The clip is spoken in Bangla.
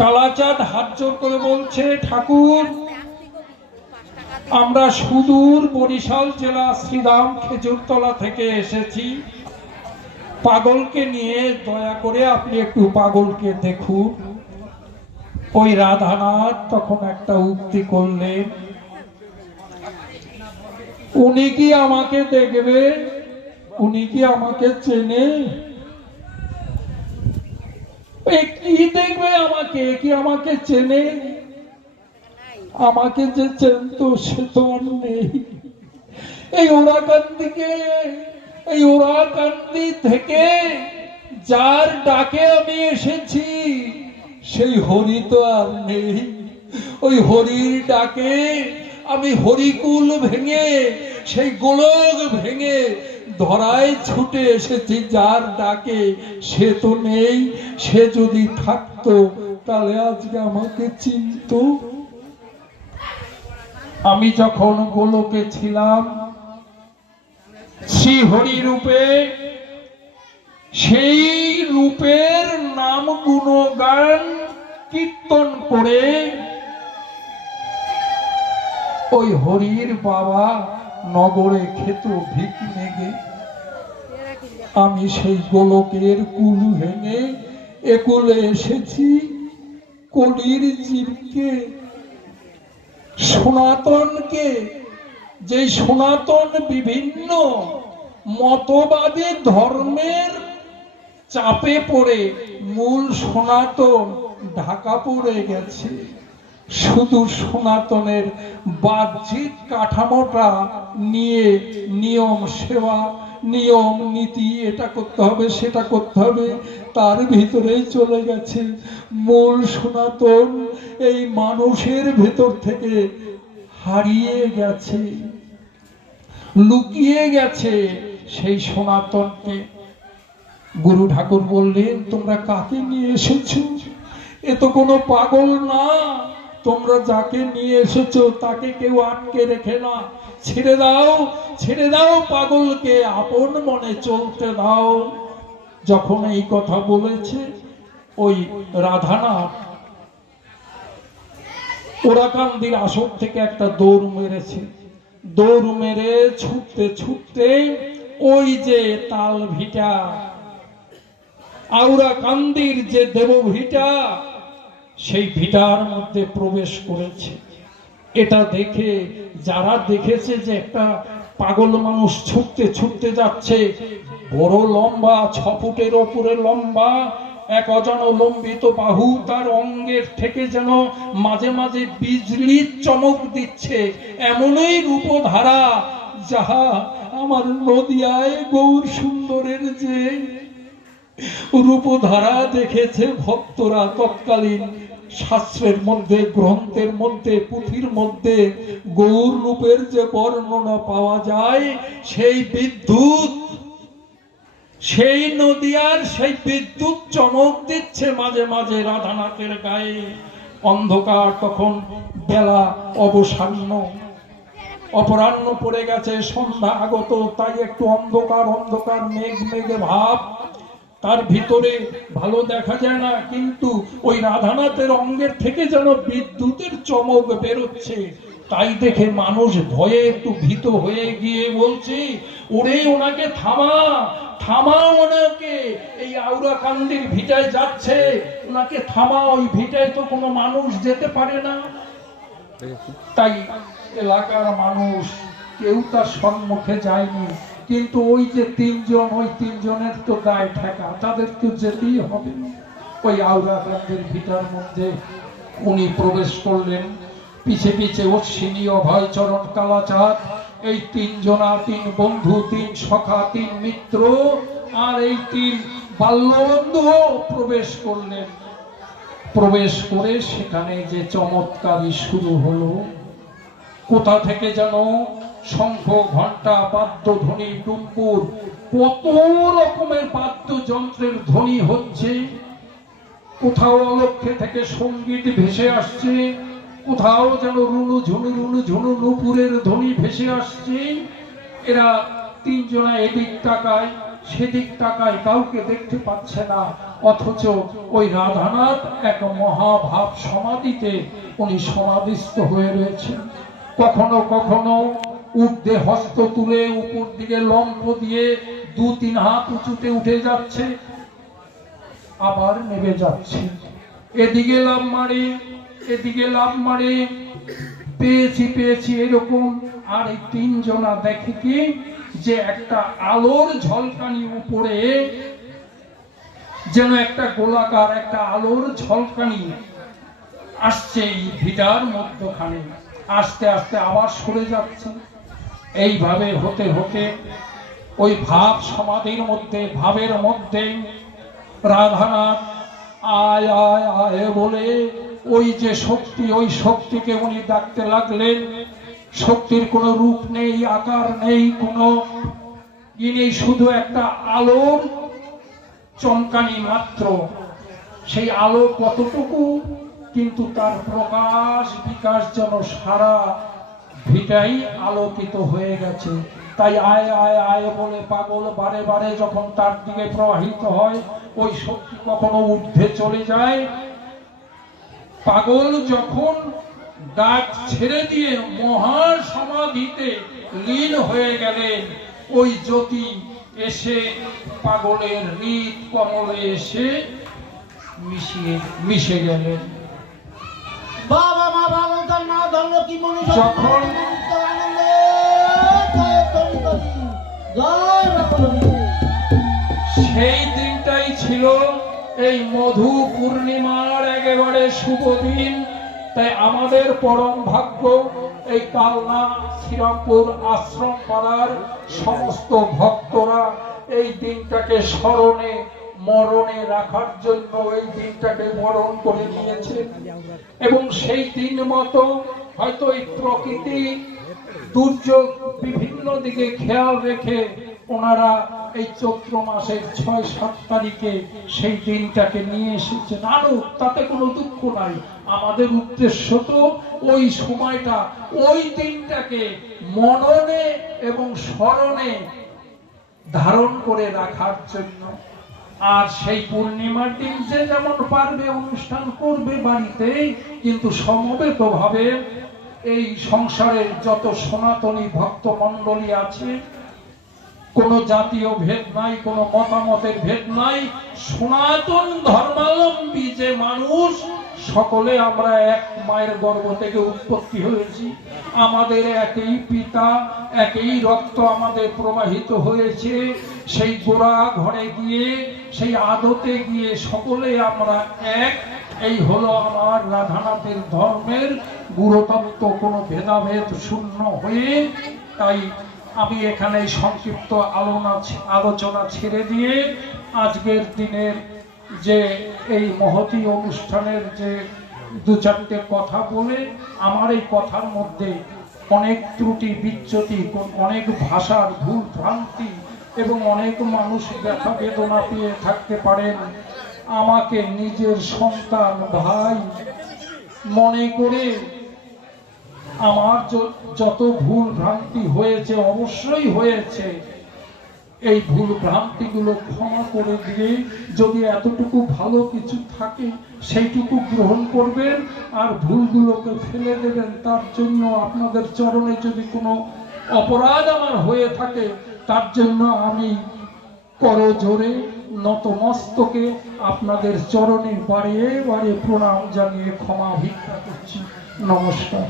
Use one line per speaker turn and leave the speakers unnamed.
কালাচাঁদ হাত জোর করে বলছে, ঠাকুর, আমরা সুদূর বরিশাল জেলা শ্রীরাম খেজুরতলা থেকে এসেছি। পাগলকে নিয়ে দয়া করে আপনি একটু পাগলকে দেখুন। ওই রাধানাথ তখন একটা উক্তি করলেন, উনি কি আমাকে দেখবে? উনি কি আমাকে চেনে? দেখবে আমাকে, কি আমাকে চেনে? আমাকে যে সে তো নেই। এই ওরাকান্দিকে, এই ওরাকান্দি থেকে যার ডাকে আমি এসেছি, সেই হরি তো আর নেই। ওই হরির ডাকে আমি হরিকুল ভেঙে, সেই গোলক ভেঙে ধরায় ছুটে এসেছি, যার ডাকে সে তো নেই, সে যদি থাকতো তাহলে আজকে আমাকে চিনতো। আমি যখন গোলকে ছিলাম শ্রী হরি রূপে সেই রূপের নাম গুণগান কীর্তন করে, ওই হরির বাবা নগরে খেত ভিক নেগে। আমি সেই গোলকের কুল ভেঙে একুলে এসেছি কলির জীবকে। সনাতনকে, যে সনাতন বিভিন্ন মতবাদী ধর্মের চাপে পড়ে মূল সনাতন ঢাকা পড়ে গেছে। শুধু সনাতনের বাহ্যিক কাঠামোটা নিয়ে নিয়ম সেবা, নিয়ম নীতি এটা করতে হবে, সেটা করতে হবে, তার ভিতরেই চলে গেছে মূল সনাতন। এই মানুষের ভেতর থেকে হারিয়ে গেছে, লুকিয়ে গেছে সেই সনাতনকে। গুরু ঠাকুর বললেন, তোমরা কাকে নিয়ে এসেছ? এ তো কোনো পাগল না। তোমরা যাকে নিয়ে এসেছ, তাকে কেউ আটকে রেখে না। ছেড়ে দাও ছেড়ে দাও পাগলকে, আপন মনে চলতে দাও। যখন এই কথা বলেছে, ওই রাধানাথ, ওরাকান্দির আসর থেকে একটা দৌড় মেরেছে। দৌড় মেরে ছুটতে ছুটতে ওই যে তাল ভিটা আউরা কান্দির যে দেব ভিটা সেই ভিটার মধ্যে প্রবেশ করেছে। এটা দেখে, যারা দেখেছে যে একটা পাগল মানুষ ছুটতে ছুটতে যাচ্ছে, বড় লম্বা, ছ ফুটের ওপরে লম্বা, এক অজান লম্বিত বাহু, তার অঙ্গের থেকে যেন মাঝে মাঝে বিজলির চমক দিচ্ছে, এমনই রূপধারা যাহা আমার নদিয়ায় গৌর সুন্দরের যে রূপধারা দেখেছে ভক্তরা তৎকালীন। শাস্ত্রের মধ্যে, গ্রন্থের মধ্যে, পুঁথির মধ্যে গৌর রূপের যে বর্ণনা পাওয়া যায়, সেই বিদ্যুৎ, সেই নদিয়ার সেই বিদ্যুৎ চমক দিচ্ছে মাঝে মাঝে রাধানাথের গায়ে। অন্ধকার তখন বেলা অবসান্ন। অপরাহ্ন পড়ে গেছে, সন্ধ্যা আগত, তাই একটু অন্ধকার অন্ধকার, মেঘ, মেঘে ভাব। তার ভিতরে ভালো দেখা যায় না, কিন্তু ওই রাধানাথের অঙ্গের থেকে যেন বিদ্যুতের চমক বেরোচ্ছে। তাই দেখে মানুষ ভয়ে একটু ভীত হয়ে গিয়ে বলছে, ওরে ওনাকে থামা থামা ওনাকে, এই আউরা কান্দির ভিটায় যাচ্ছে। ওনাকে থামা, ওই ভিটায় তো কোনো মানুষ যেতে পারে না। তাই এলাকার মানুষ কেউ তার সম্মুখে যায়নি। কিন্তু ওই যে তিনজন, ওই তিনজনের তো গায়ে ঠেকা। তাদের তো যেতেই হবে। ওই আউলা গ্রামের ভিটার মধ্যে উনি প্রবেশ করলেন। পিছে পিছে অশ্বিনী অভয় চরণ কালাচাঁদ, এই তিনজনা, তিন বন্ধু, তিন সখা, তিন মিত্র, আর এই তিন বাল্যবন্ধু প্রবেশ করলেন। প্রবেশ করে সেখানে যে চমৎকারই শুরু হলো। কোথা থেকে যেন শঙ্খ ঘণ্টা বাদ্যধ্বনি ডুম্বুর কত রকমের বাদ্যযন্ত্রের ধ্বনি হচ্ছে। কোথাও অলক্ষে থেকে সংগীত ভেসে আসছে, কোথাও যেন রুনু ঝুনু রুনু ঝুনু নুপুরের ধ্বনি ভেসে আসছে। এরা তিনজনা এদিক তাকায়, সেদিক তাকায়, কাউকে দেখতে পাচ্ছে না। অথচ ওই রাধানাথ এক মহাভাব সমাধিতে উনি সমাধিস্থ হয়ে রয়েছেন। কখনো কখনো ঊর্ধ্বে হস্ত তুলে উপর দিকে লম্ফ দিয়ে দু তিন হাত উঁচুতে উঠে যাচ্ছে, আবার নেমে যাচ্ছে। এদিকে লাভ মারে, এদিকে লাভ মারে। পেয়েছি পেয়েছি এরকম আর এই তিনজনা দেখে কি যে একটা আলোর ঝলকানি উপরে যেন একটা গোলাকার একটা আলোর ঝলকানি আসছে এই ভিটার মধ্যখানে। আস্তে আস্তে আবার সরে যাচ্ছে। এইভাবে হতে হতে ওই ভাব সমাধির মধ্যে, ভাবের মধ্যে রাধানাথ আয় আয় আয় বলে ওই যে শক্তি, ওই শক্তিকে উনি ডাকতে লাগলেন। শক্তির কোনো রূপ নেই, আকার নেই, কোনো ই নেই, শুধু একটা আলোর চমকানি মাত্র। সেই আলো কতটুকু, কিন্তু তার প্রকাশ বিকাশ যেন সারা ভিটাই আলোকিত হয়ে গেছে। তাই আয় আয় আয় বলে পাগল বারে বারে যখন তার দিকে প্রবাহিত হয়, ওই শক্তি কখনো ঊর্ধ্বে চলে যায়। পাগল যখন ডাক ছেড়ে দিয়ে মহা সমাধিতে লীন হয়ে গেলেন, ওই জ্যোতি এসে পাগলের হৃদ কমলে এসে মিশিয়ে, মিশে গেলেন।
বাবা
সেই দিনটাই ছিল এই মধু পূর্ণিমার একেবারে শুভ দিন। তাই আমাদের পরম ভাগ্য এই কালনা শ্রীরামপুর আশ্রম পাড়ার সমস্ত ভক্তরা এই দিনটাকে স্মরণে, মরণে রাখার জন্য এই দিনটাকে মরণ করে নিয়েছে। এবং সেই দিন মতো হয়তো এই প্রকৃতি দুর্যোগ বিভিন্ন দিকে খেয়াল রেখে ওনারা এই চৈত্র মাসের ছয়, সাত তারিখে সেই দিনটাকে নিয়ে এসেছেন। আরও তাতে কোনো দুঃখ নাই। আমাদের উদ্দেশ্য তো ওই সময়টা, ওই দিনটাকে মননে এবং স্মরণে ধারণ করে রাখার জন্য। আর সেই পূর্ণিমার দিন যে যেমন পারবে, অনুষ্ঠান করবে বাড়িতে, কিন্তু সমবেত ভাবে এই সংসারের যত সনাতনী ভক্ত মণ্ডলী আছে, কোনো জাতীয় ভেদ নাই, কোনো মতামতের ভেদ নাই, সনাতন ধর্মাবলম্বী যে মানুষ, সকলে আমরা এক মায়ের গর্ভ থেকে উৎপত্তি হয়েছি। আমাদের একই পিতা, একই রক্ত আমাদের প্রবাহিত হয়েছে। সেই গোড়া ঘরে গিয়ে, সেই আদতে গিয়ে সকলে আমরা এক। এই হলো আমার রাধানাথের ধর্মের গুরুতত্ত্ব, কোনো ভেদাভেদ শূন্য হয়ে। তাই আমি এখানে সংক্ষিপ্ত আলোনা আলোচনা ছেড়ে দিয়ে আজকের দিনের যে এই মহতি অনুষ্ঠানের যে দু চারটে কথা বলে, আমার এই কথার মধ্যে অনেক ত্রুটি বিচ্যুতি, অনেক ভাষার ভুল ভ্রান্তি এবং অনেক মানুষ ব্যথা বেদনা পেয়ে থাকতে পারেন। আমাকে নিজের সন্তান ভাই মনে করে আমার যত ভুল ভ্রান্তি হয়েছে, অবশ্যই হয়েছে। এই ভুল ভ্রান্তিগুলো ক্ষমা করে দিয়ে যদি এতটুকু ভালো কিছু থাকে, সেইটুকু গ্রহণ করবেন আর ভুলগুলোকে ফেলে দেবেন, তার জন্য আপনাদের চরণে যদি কোনো অপরাধ আমার হয়ে থাকে তার জন্য আমি করজোরে নতমস্তকে আপনাদের চরণে বাড়িয়ে বাড়িয়ে প্রণাম জানিয়ে ক্ষমা ভিক্ষা করছি। নমস্কার।